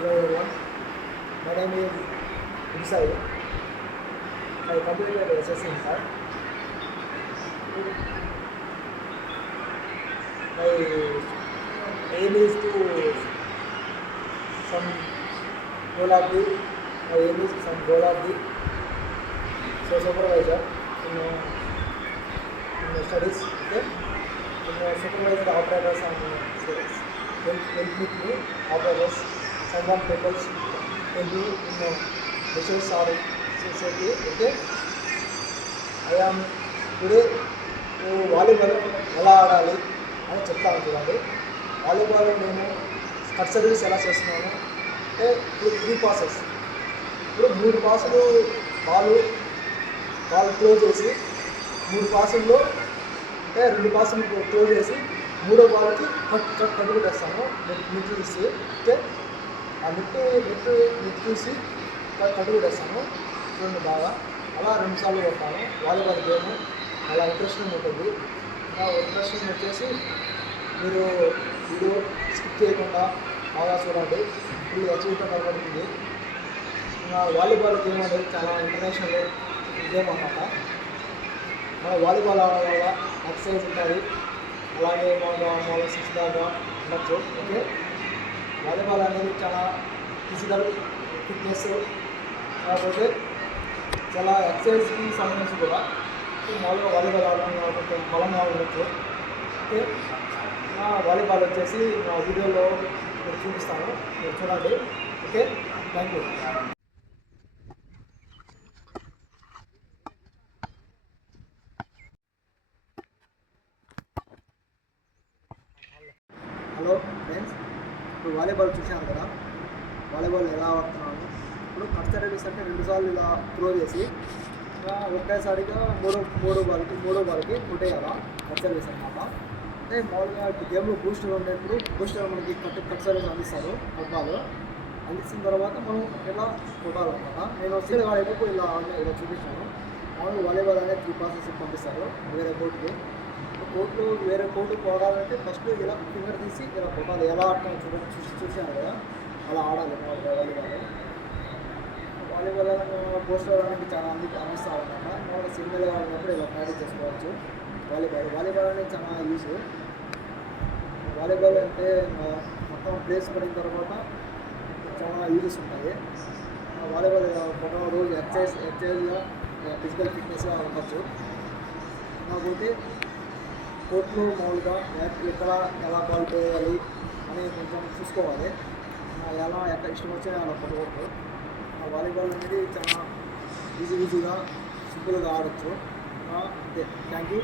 Hello everyone, my name is Insai. I completed SSC in fact. My aim is to some goal of the my aim is some goal of the supervisor in the studies. Okay, in the supervisor operators and help with me operators. Someone people's will be in research or society. Okay, I am today volleyball ఎలా ఆడాలి అని చెప్తాను చూడండి. Volleyball నేను cut service ఎలా చేస్తున్నాను అంటే ఇప్పుడు 3 పాసెస్. ఇప్పుడు 3 పాసులు బాల్ క్లోజ్ చేసి 3 పాసుల్లో అంటే 2 పాసులు క్లోజ్ చేసి 3వ బాల్కి కట్టు పెట్టేస్తాను నెట్ తీసి. ఓకే, ఆ నెట్ తీసి కట్టు పెట్టేస్తాను చూడండి బాగా. అలా 2 సార్లు కొడతాను. వాలీబాల్ గేమ్ అలా ఇంట్రెస్టింగ్ ఉంటుంది. ఇంట్రెస్టింగ్ వచ్చేసి మీరు వీడియో స్కిప్ చేయకుండా బాగా చూడండి. ఫుల్ అచీవ్మెంట్ కనబడుతుంది. వాలీబాల్ గేమ్ అనేది చాలా ఇంటర్నేషనల్ గేమ్ అన్నమాట. మన వాలీబాల్ ఆడడం వల్ల ఎక్సర్సైజ్ ఉంటుంది, అలాగే మన 6 దాకా ఉండొచ్చు. ఓకే, వాలీబాల్ అనేది చాలా ఫిజికల్ ఫిట్నెస్ కాకపోతే చాలా ఎక్సర్సైజ్కి సంబంధించి కూడా మామూలుగా వాలీబాల్ ఆడడం కొంచెం బలంగా ఉండొచ్చు. ఓకే, వాలీబాల్ వచ్చేసి నా వీడియోలో మీరు చూపిస్తాను, మీరు చూడండి. Okay, thank you. Hello friends, ఇప్పుడు వాలీబాల్ చూశాను కదా, వాలీబాల్ ఎలా ఆడుతున్నాను. ఇప్పుడు కట్ సర్వీస్ అంటే 2 సార్లు ఇలా త్రో చేసి ఒకేసారిగా మూడో బాల్కి కొట్టేయాలా కట్ సర్వీస్ అనమాట. అంటే మామూలుగా గేమ్లో బూస్టర్ ఉండేప్పుడు బూస్టర్ మనకి కట్ సర్వీస్ అందిస్తారు. ఫుట్బాల్ అందించిన తర్వాత మనం ఇలా కొట్టాలన్నమాట. నేను సీల్ ఆడేటప్పుడు ఇలా చూపించాను. మామూలుగా వాలీబాల్ అనేది 3 పాసెస్ పంపిస్తారు వేరే కోర్టుకి. వేరే కోర్టుకు పోవాలంటే ఫస్ట్ ఇలా ఫింగర్ తీసి ఇలా కొట్టాలి. ఎలా ఆడతాను చూసాను కదా, అలా ఆడాలి వాలీబాల్. పోస్టర్ అనేది చాలా మందికి అందిస్తారు అనమాట. మామూలుగా సింగిల్గా ఆడినప్పుడు ఇలా ప్రాక్టీస్ చేసుకోవచ్చు. వాలీబాల్ అనేది చాలా యూజ్. వాలీబాల్ అంటే మొత్తం ప్లేస్ పడిన తర్వాత చాలా యూజెస్ ఉంటాయి. వాలీబాల్ ఒక రోజు ఎక్సర్సైజ్గా ఫిజికల్ ఫిట్నెస్గా ఉండొచ్చు. కాకపోతే కోర్టులో మామూలుగా ఎలా బాల్ వేయాలి అని కొంచెం చూసుకోవాలి. ఎక్కడ ఇష్టం వచ్చినా అలా కొట్టకూడదు. వాలీబాల్ అనేది చాలా ఈజీగా సింపుల్గా ఆడచ్చు. Thank you.